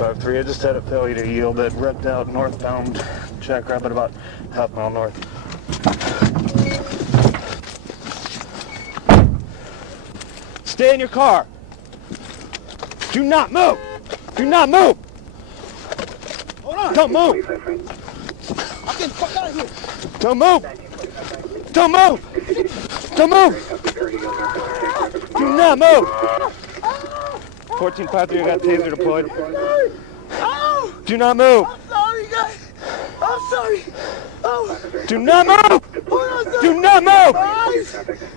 1453, I just had a failure to yield at Red Out northbound Jackrabbit, about half mile north. Stay in your car. Do not move. Do not move. Hold on. Don't move. I'm getting fuck out of here. Don't move. Don't move. Don't move. Do not move. 1453, I got taser deployed. Do not move. I'm sorry, guys. I'm sorry. Oh. Do not move. Hold on, Do not move.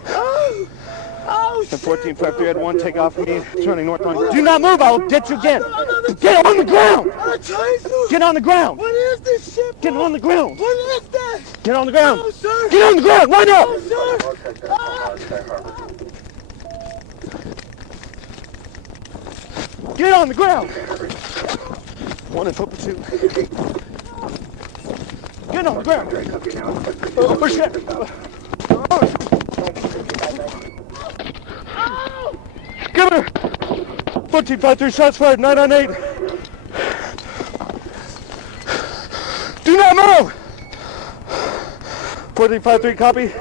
Oh. Oh, The 1453 had one take off from me, turning north on. Do not move, I will get you again. Get on the ground. I'm trying to. Get on the ground. What is this shit, bro? Get on the ground. What is that? Get on the ground. Oh, sir. Get on the ground, right now. Oh, sir. Ah. Get on the ground. One in foot pursuit. Get on the ground. Oh, shit. Oh. Give her! 1453, shots fired, 998. Do not move! 1453, copy.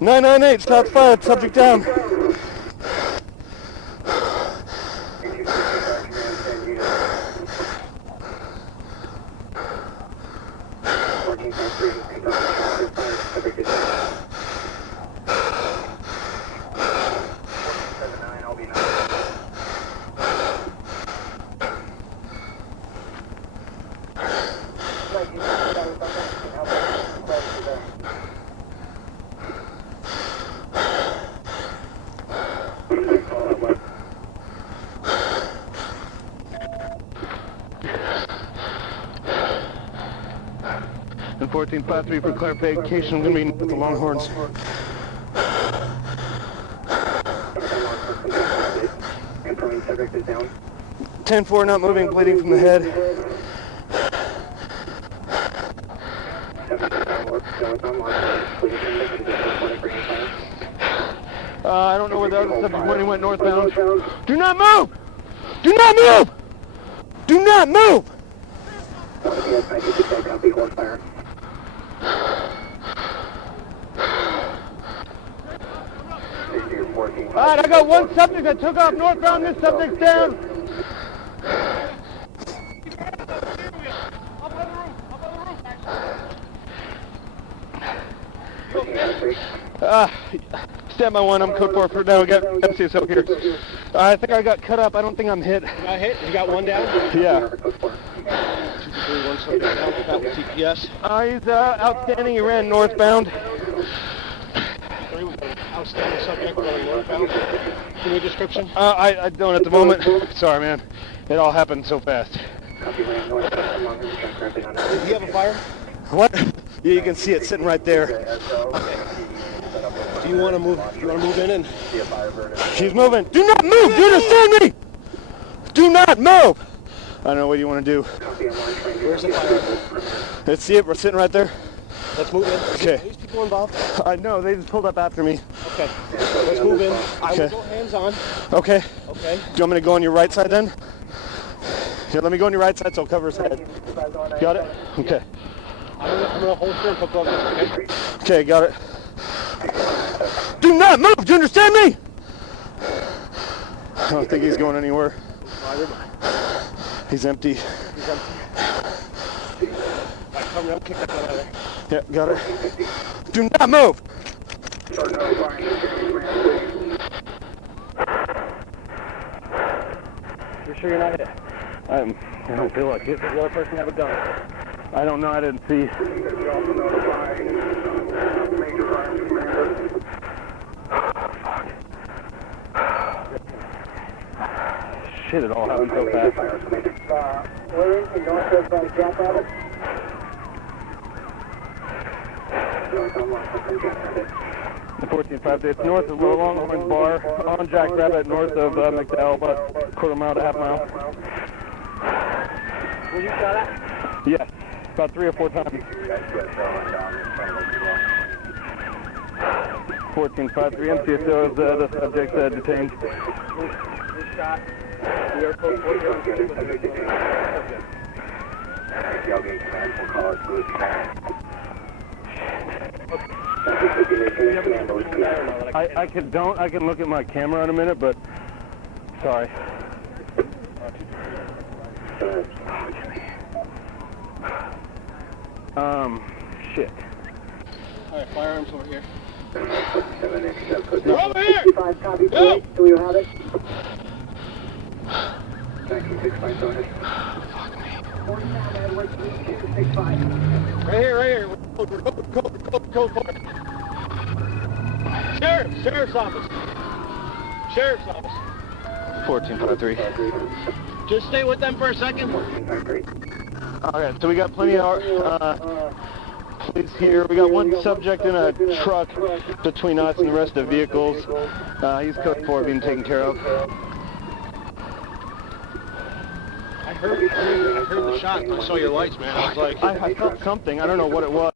998, shots fired, subject down. And 1453 for clarification, I'm going to be with the Longhorns. 10-4, not moving, bleeding from the head. I don't know where the other subject went. He went northbound. Do not move! Do not move! Do not move! Alright, I got one subject that took off northbound. This subject's down. Stand by one, I'm code 4 for now. We got MCS up here. I think I got cut up. I don't think I'm hit. You got hit? You got one down? Yeah. 231 subject down without TPS. He's outstanding. He ran northbound. Outstanding subject going northbound. Give me a description. I don't at the moment. Sorry, man. It all happened so fast. Did he have a fire? What? Yeah, you can see it sitting right there. Do you want to move? Do you want to move in and? She's moving. Do not move. Do you understand me? Do not move. I don't know what you want to do. Where's the fire? Let's see it. We're sitting right there. Let's move in. Okay. Are these people involved? I know. They just pulled up after me. Okay. Let's move in. I will go hands on. Okay. Okay. Do you want me to go on your right side then? Here, let me go on your right side so I'll cover his head. Got it? Okay. I'm gonna holster and put gloves on, okay? Okay, got it. Do not move! Do you understand me? I don't think he's going anywhere. He's empty. He's empty. Alright, come around, kick that guy out of there. Yeah, got it. Do not move! You're sure you're not hit? I don't feel like it. Does the other person have a gun? I don't know, I didn't see. Shit, it all happened so fast. The 14-5, it's north of Little Longhorns Bar, on Jackrabbit, north of McDowell, about a quarter mile to half mile. Were you shot at? Yes, about 3 or 4 times. 1453 MCSO is the subject detained. We are code 4 I can look at my camera in a minute, but sorry. Shit. Alright, firearms over here. Over here! Go! Do you have it? 1965, go ahead. Right here. Code 4. Sheriff's office. 1453. Just stay with them for a second. Okay, so we got plenty of police here. We got one subject in a truck between us and the rest of the vehicles. He's code 4 being taken care of. I heard the shot and I saw your lights, man. I was like... I felt something. I don't know what it was.